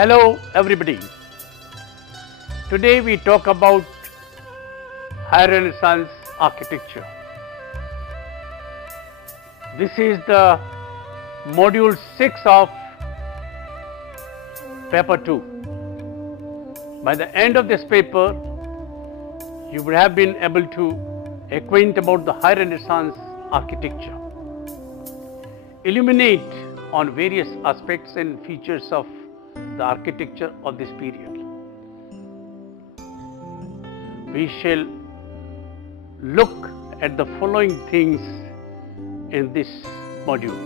Hello everybody. Today we talk about High Renaissance architecture. This is the module 6 of paper 2. By the end of this paper, you would have been able to acquaint about the High Renaissance architecture, illuminate on various aspects and features of the architecture of this period. We shall look at the following things in this module.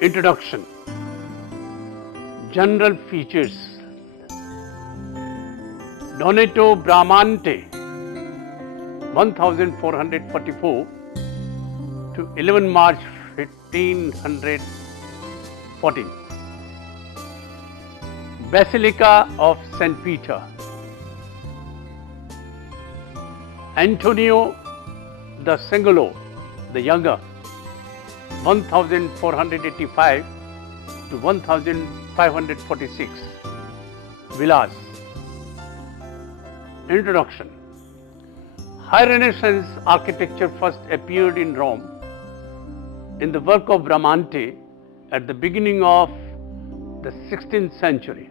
Introduction, general features. Donato Bramante 1444 to 11 March 1514. Basilica of St. Peter. Antonio the Singulo the Younger 1485 to 1546. Villas. Introduction. High Renaissance architecture first appeared in Rome in the work of Bramante at the beginning of the 16th century.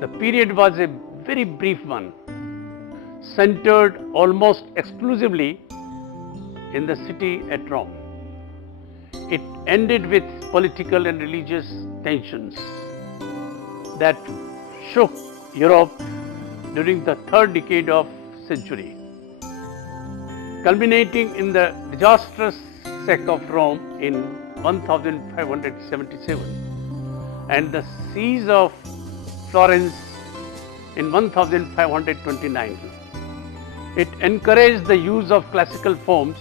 The period was a very brief one, centered almost exclusively in the city at Rome. It ended with political and religious tensions that shook Europe during the third decade of century, culminating in the disastrous sack of Rome in 1577 and the siege of Florence in 1529. It encouraged the use of classical forms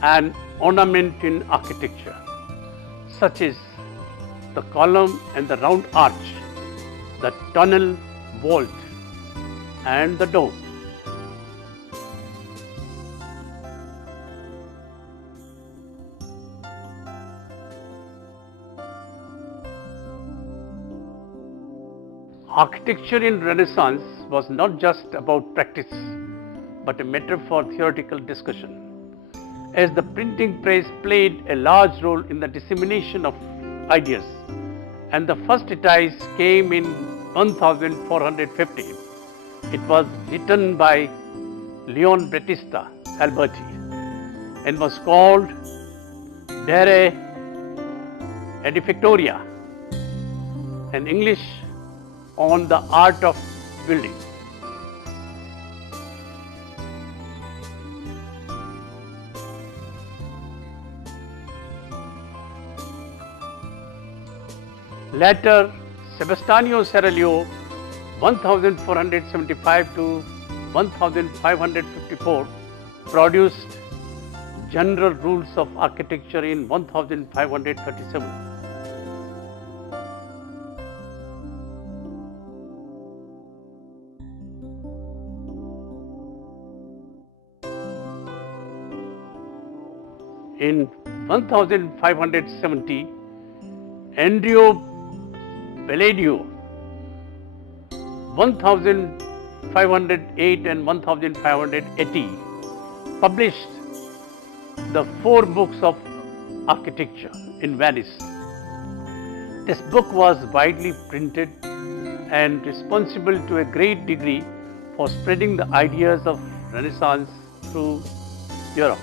and ornament in architecture, such as the column and the round arch, the tunnel vault, and the dome. Architecture in Renaissance was not just about practice, but a matter for theoretical discussion, as the printing press played a large role in the dissemination of ideas, and the first treatise came in 1450. It was written by Leon Battista Alberti and was called De Edificatoria, in English, on the art of building. Later, Sebastiano Serralio 1475 to 1554 produced general rules of architecture in 1537. In 1570, Andrea Palladio 1508 and 1580 published the 4 books of architecture in Venice. This book was widely printed and responsible to a great degree for spreading the ideas of Renaissance through Europe.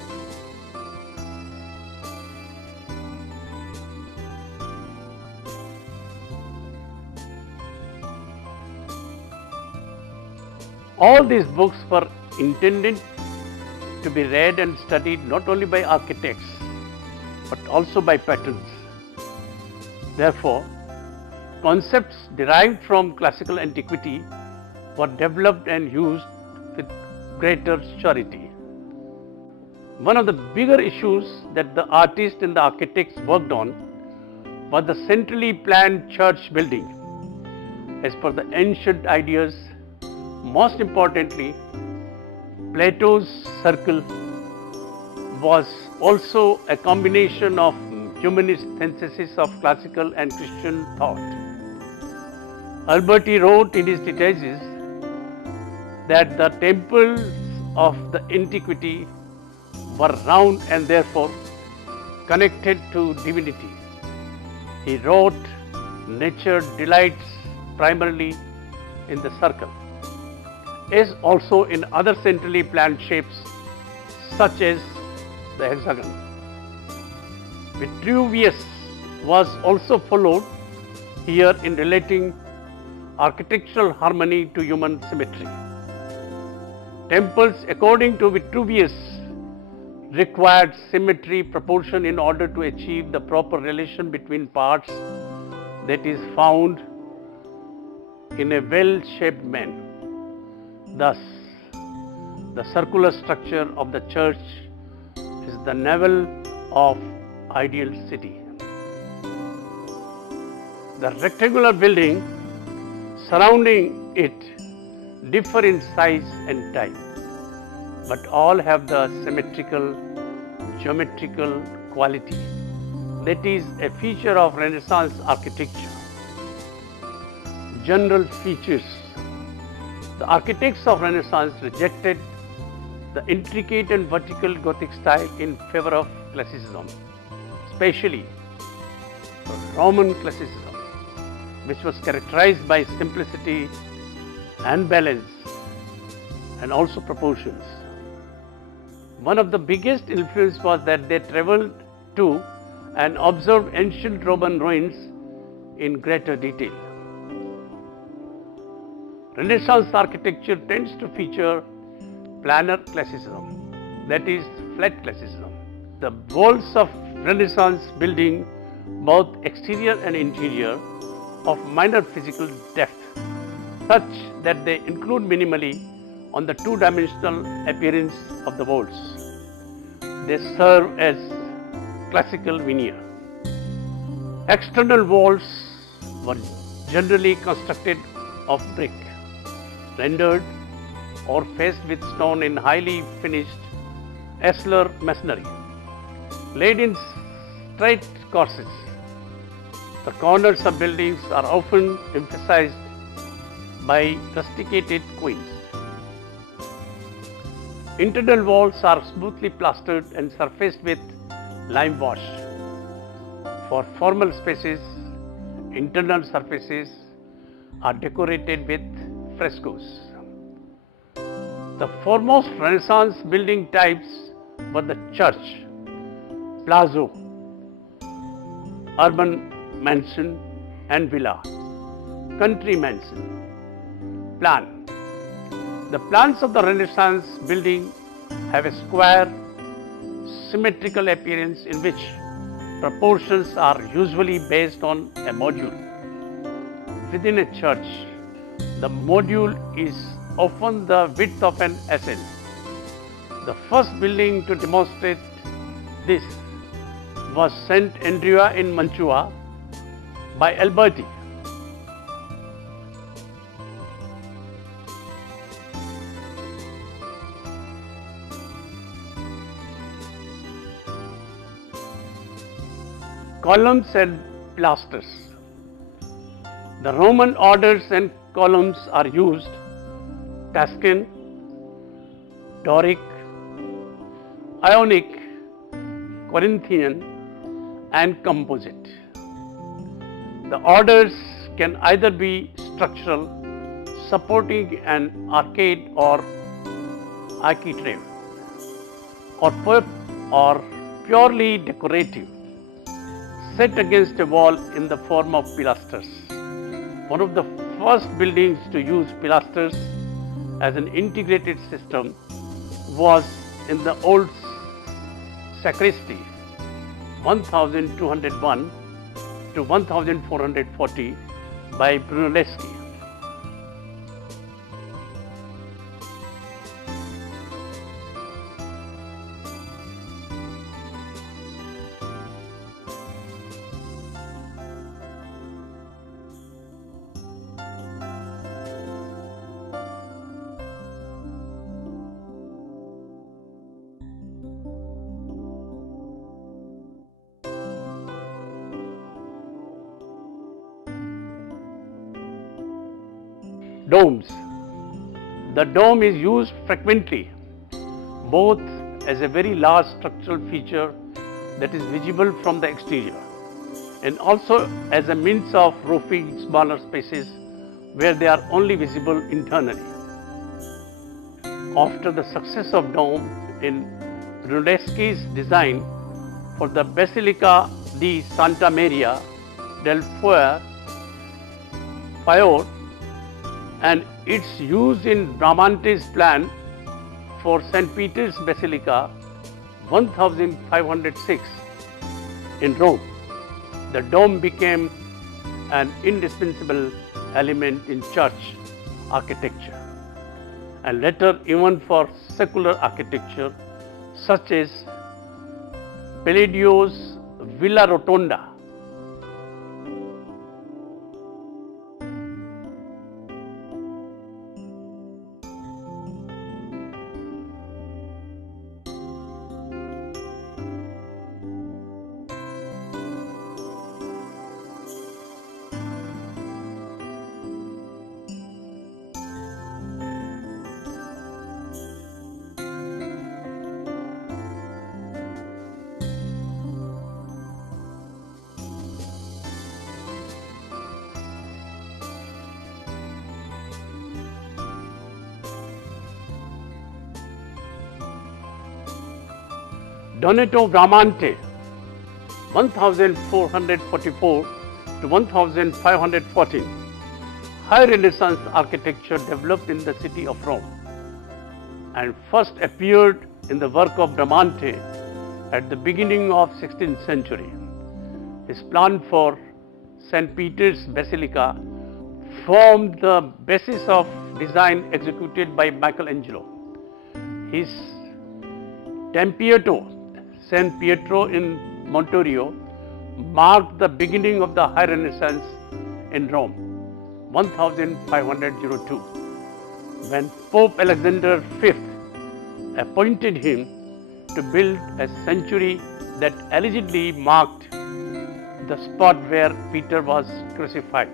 All these books were intended to be read and studied not only by architects, but also by patrons. Therefore, concepts derived from classical antiquity were developed and used with greater surety. One of the bigger issues that the artists and the architects worked on was the centrally planned church building as per the ancient ideas. Most importantly, Plato's circle was also a combination of humanist synthesis of classical and Christian thought. Alberti wrote in his treatises that the temples of the antiquity were round and therefore connected to divinity. He wrote, nature delights primarily in the circle, as also in other centrally planned shapes such as the hexagon. Vitruvius was also followed here in relating architectural harmony to human symmetry. Temples, according to Vitruvius, required symmetry proportion in order to achieve the proper relation between parts that is found in a well-shaped man. Thus, the circular structure of the church is the navel of ideal city. The rectangular building surrounding it differ in size and type, but all have the symmetrical, geometrical quality that is a feature of Renaissance architecture. General features. The architects of Renaissance rejected the intricate and vertical Gothic style in favor of Classicism, especially Roman Classicism, which was characterized by simplicity and balance and also proportions. One of the biggest influence was that they traveled to and observed ancient Roman ruins in greater detail. Renaissance architecture tends to feature planar classicism, that is flat classicism. The walls of Renaissance building, both exterior and interior, of minor physical depth, such that they include minimally on the two-dimensional appearance of the walls. They serve as classical veneer. External walls were generally constructed of brick, rendered or faced with stone in highly finished ashlar masonry, laid in straight courses. The corners of buildings are often emphasized by rusticated quains. Internal walls are smoothly plastered and surfaced with lime wash. For formal spaces, internal surfaces are decorated with frescoes. The foremost Renaissance building types were the church, palazzo, urban mansion and villa, country mansion, plan. The plans of the Renaissance building have a square, symmetrical appearance in which proportions are usually based on a module. Within a church, the module is often the width of an ascent. The first building to demonstrate this was St. Andrea in Mantua by Alberti. Columns and pilasters. The Roman orders and columns are used Tuscan, Doric, Ionic, Corinthian and composite. The orders can either be structural, supporting an arcade or architrave, or purely decorative, set against a wall in the form of pilasters. One of the first buildings to use pilasters as an integrated system was in the old sacristy 1201 to 1440 by Brunelleschi. Domes. The dome is used frequently, both as a very large structural feature that is visible from the exterior, and also as a means of roofing smaller spaces where they are only visible internally. After the success of dome in Brunelleschi's design for the Basilica di Santa Maria del Fiore and its use in Bramante's plan for St. Peter's Basilica 1506 in Rome, the dome became an indispensable element in church architecture, and later even for secular architecture such as Palladio's Villa Rotonda. Donato Bramante 1444 to 1514. High Renaissance architecture developed in the city of Rome and first appeared in the work of Bramante at the beginning of 16th century. His plan for St. Peter's Basilica formed the basis of design executed by Michelangelo. His Tempietto, San Pietro in Montorio, marked the beginning of the High Renaissance in Rome, 1502, when Pope Alexander V appointed him to build a sanctuary that allegedly marked the spot where Peter was crucified.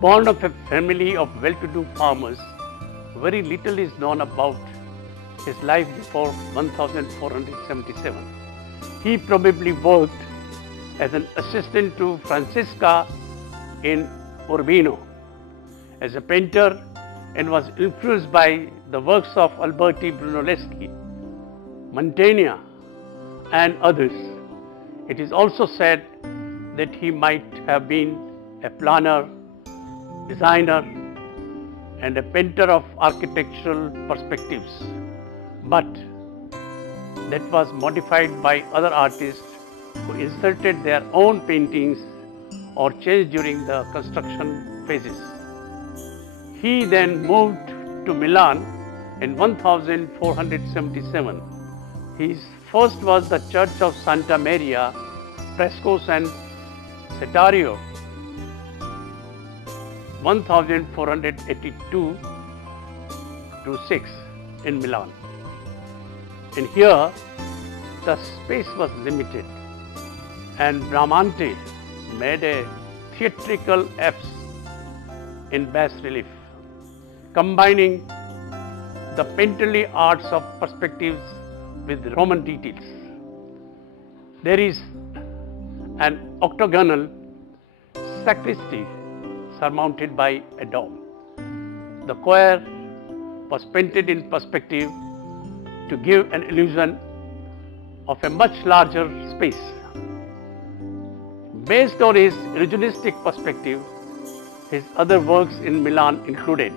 Born of a family of well-to-do farmers, very little is known about his life before 1477. He probably worked as an assistant to Francesca in Urbino as a painter and was influenced by the works of Alberti Brunelleschi, Mantegna and others. It is also said that he might have been a planner, designer and a painter of architectural perspectives, but that was modified by other artists who inserted their own paintings or changed during the construction phases. He then moved to Milan in 1477. His first was the Church of Santa Maria, Fresco and Settario, 1482 to 6 in Milan. And here the space was limited and Bramante made a theatrical apse in bas relief, combining the painterly arts of perspectives with Roman details. There is an octagonal sacristy surmounted by a dome. The choir was painted in perspective to give an illusion of a much larger space. Based on his religionistic perspective, his other works in Milan included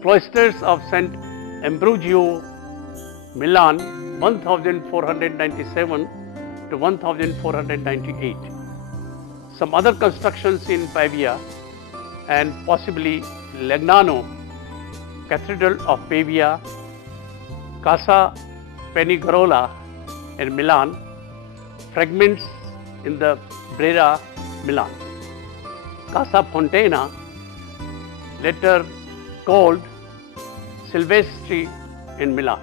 Cloisters of St. Ambrogio, Milan 1497 to 1498. Some other constructions in Pavia and possibly Legnano, Cathedral of Pavia, Casa Penigarola in Milan, fragments in the Brera, Milan, Casa Fontana, later called Silvestri in Milan,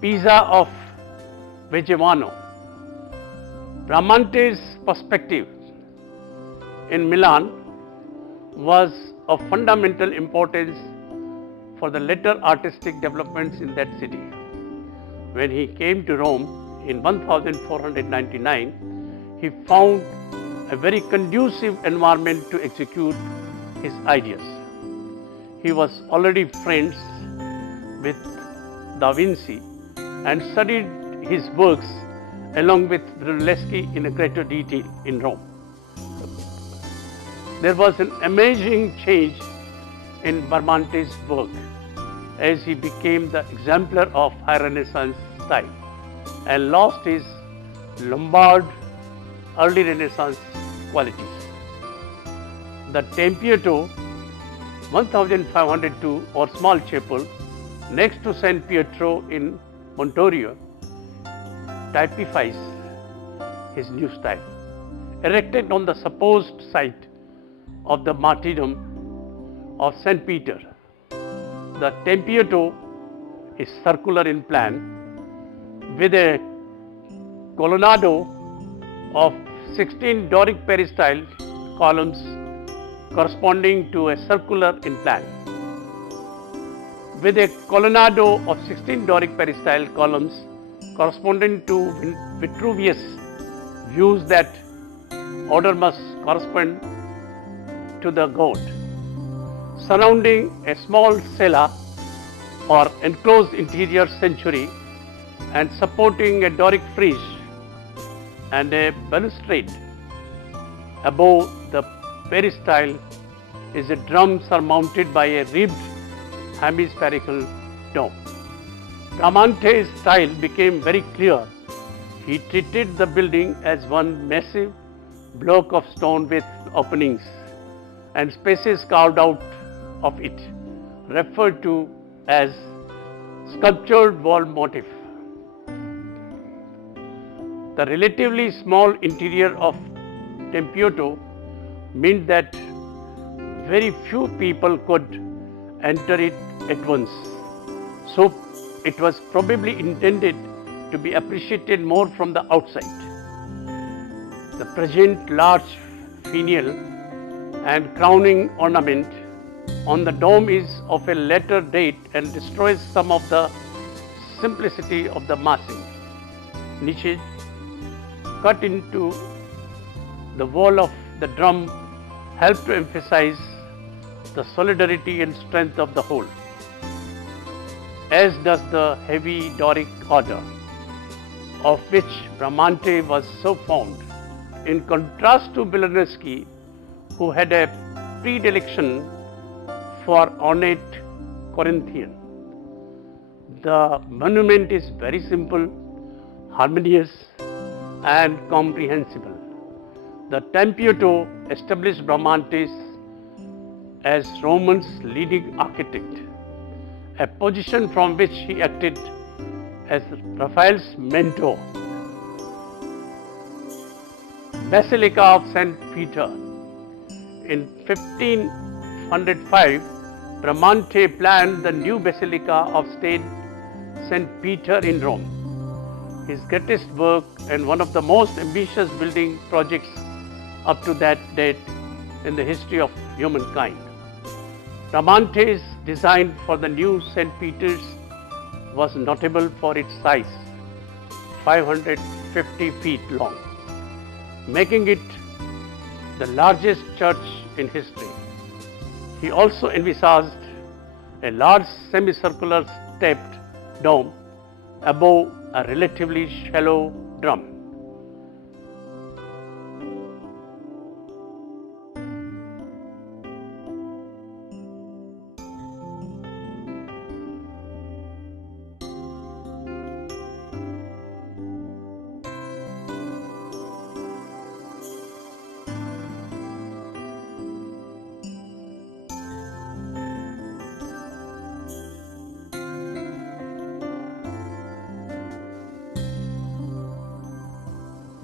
Pisa of Vigevano. Bramante's perspective in Milan was of fundamental importance for the later artistic developments in that city. When he came to Rome in 1499, he found a very conducive environment to execute his ideas. He was already friends with Da Vinci and studied his works along with Brunelleschi in a greater detail in Rome. There was an amazing change in Bramante's work as he became the exemplar of High Renaissance style and lost his Lombard early Renaissance qualities. The Tempietto 1502 or small chapel next to San Pietro in Montorio typifies his new style. Erected on the supposed site of the martyrdom of St. Peter, the Tempietto is circular in plan with a colonnado of 16 Doric peristyle columns corresponding to a circular in plan. With a colonnado of 16 Doric peristyle columns corresponding to Vitruvius views that order must correspond to the god. Surrounding a small cella or enclosed interior sanctuary and supporting a Doric frieze and a balustrade above the peristyle is a drum surmounted by a ribbed hemispherical dome. Bramante's style became very clear. He treated the building as one massive block of stone with openings and spaces carved out of it, referred to as sculptured wall motif. The relatively small interior of Tempietto meant that very few people could enter it at once. So it was probably intended to be appreciated more from the outside. The present large finial and crowning ornament on the dome is of a later date and destroys some of the simplicity of the massing. Niches cut into the wall of the drum help to emphasize the solidity and strength of the whole, as does the heavy Doric order, of which Bramante was so fond. In contrast to Brunelleschi, who had a predilection for ornate Corinthian, the monument is very simple, harmonious and comprehensible. The Tempietto established Bramante as Rome's leading architect, a position from which he acted as Raphael's mentor. Basilica of St. Peter. In 1505, Bramante planned the new Basilica of St. Peter in Rome, his greatest work and one of the most ambitious building projects up to that date in the history of humankind. Bramante's design for the new St. Peter's was notable for its size, 550 feet long, making it the largest church in history. He also envisaged a large semicircular stepped dome above a relatively shallow drum.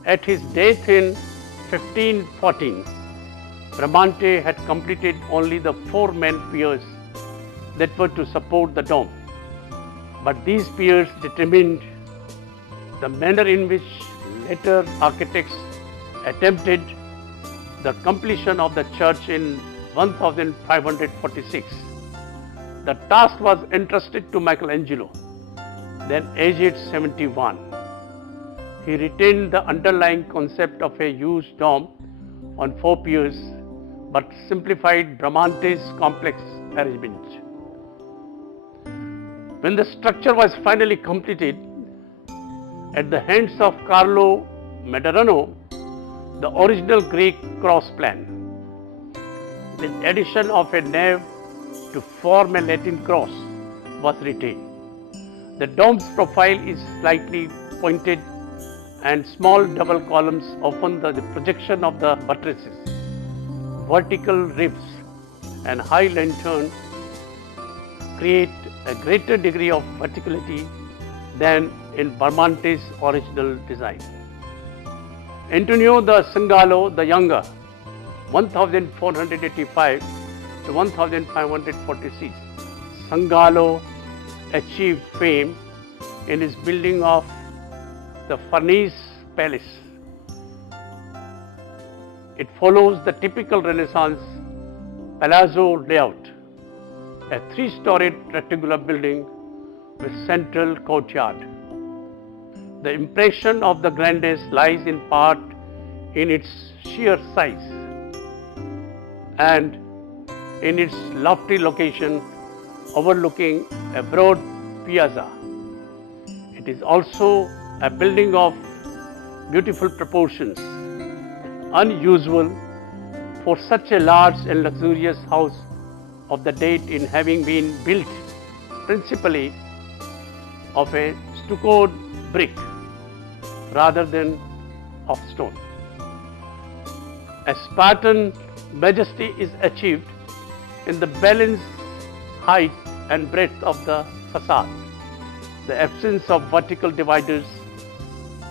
At his death in 1514, Bramante had completed only the 4 main piers that were to support the dome. But these piers determined the manner in which later architects attempted the completion of the church in 1546. The task was entrusted to Michelangelo, then aged 71. He retained the underlying concept of a huge dome on 4 piers, but simplified Bramante's complex arrangement. When the structure was finally completed at the hands of Carlo Maderno, the original Greek cross plan, with addition of a nave to form a Latin cross, was retained. The dome's profile is slightly pointed, and small double columns often the projection of the buttresses, vertical ribs and high lantern create a greater degree of verticality than in Bramante's original design. Antonio the Sangalo the Younger, 1485 to 1546, Sangalo achieved fame in his building of the Farnese Palace. It follows the typical Renaissance palazzo layout, a 3-storied rectangular building with central courtyard. The impression of the grandeur lies in part in its sheer size and in its lofty location overlooking a broad piazza. It is also a building of beautiful proportions, unusual for such a large and luxurious house of the date in having been built principally of a stuccoed brick rather than of stone. A Spartan majesty is achieved in the balanced height and breadth of the facade, the absence of vertical dividers,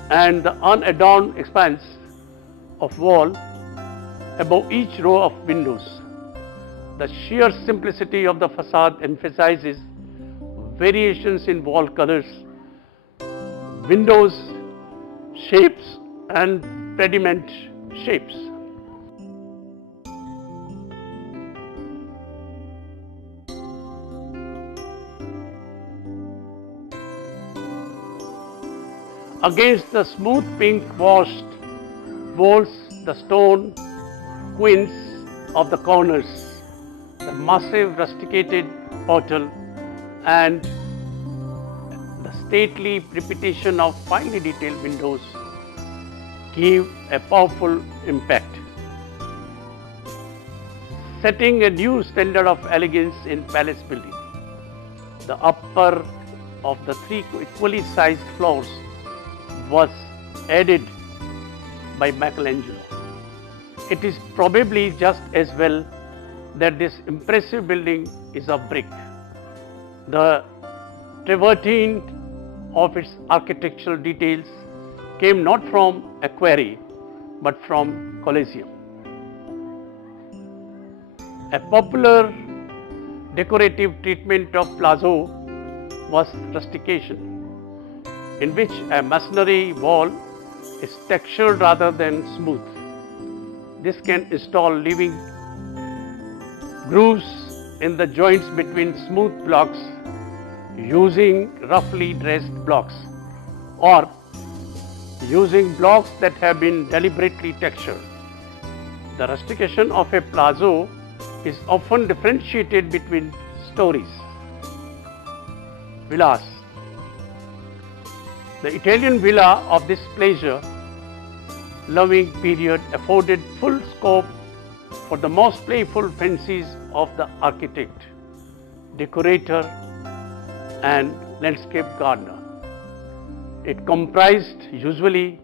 and the unadorned expanse of wall above each row of windows. The sheer simplicity of the facade emphasizes variations in wall colors, windows, shapes, and pediment shapes. Against the smooth pink washed walls, the stone quints of the corners, the massive rusticated portal, and the stately repetition of finely detailed windows give a powerful impact, setting a new standard of elegance in palace building. The upper of the 3 equally sized floors was added by Michelangelo. It is probably just as well that this impressive building is of brick. The travertine of its architectural details came not from a quarry but from Colosseum. A popular decorative treatment of palazzo was rustication, in which a masonry wall is textured rather than smooth. This can install living grooves in the joints between smooth blocks using roughly dressed blocks, or using blocks that have been deliberately textured. The rustication of a palazzo is often differentiated between stories. Villas. The Italian villa of this pleasure-loving period afforded full scope for the most playful fancies of the architect, decorator, and landscape gardener. It comprised usually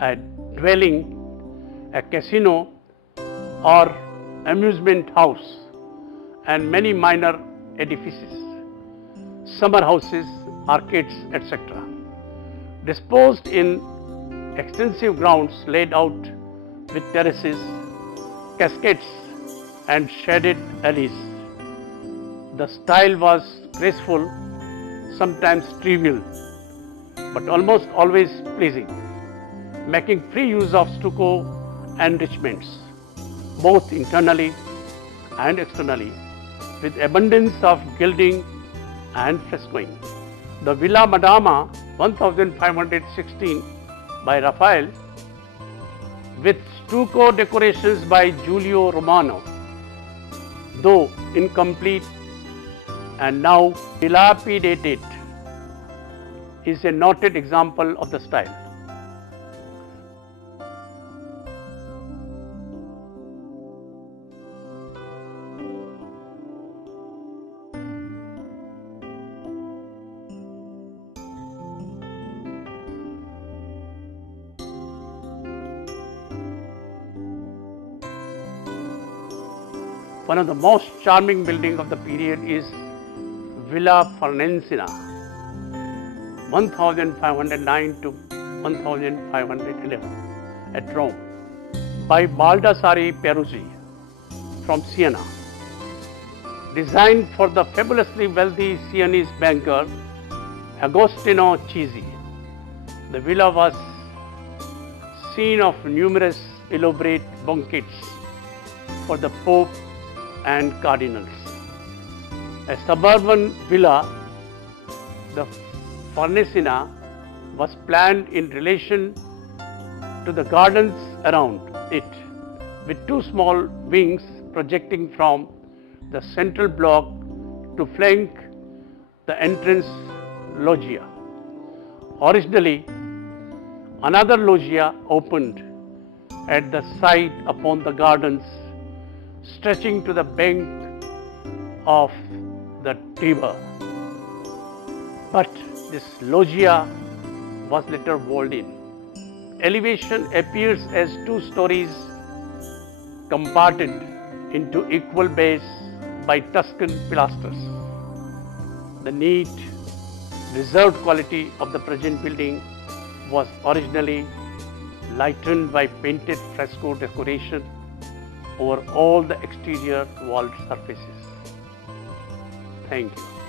a dwelling, a casino or amusement house, and many minor edifices, summer houses, arcades, etc., disposed in extensive grounds laid out with terraces, cascades, and shaded alleys. The style was graceful, sometimes trivial, but almost always pleasing, making free use of stucco enrichments, both internally and externally, with abundance of gilding and frescoing. The Villa Madama 1516 by Raphael, with stucco decorations by Giulio Romano, though incomplete and now dilapidated, is a noted example of the style. One of the most charming buildings of the period is Villa Farnesina, 1509 to 1511 at Rome, by Baldassare Peruzzi from Siena. Designed for the fabulously wealthy Sienese banker Agostino Chisi, the villa was scene of numerous elaborate banquets for the Pope and cardinals. A suburban villa, the Farnesina was planned in relation to the gardens around it, with two small wings projecting from the central block to flank the entrance loggia. Originally, another loggia opened at the side upon the gardens stretching to the bank of the Tiber. But this loggia was later walled in. Elevation appears as two stories comparted into equal base by Tuscan pilasters. The neat, reserved quality of the present building was originally lightened by painted fresco decoration over all the exterior walled surfaces. Thank you.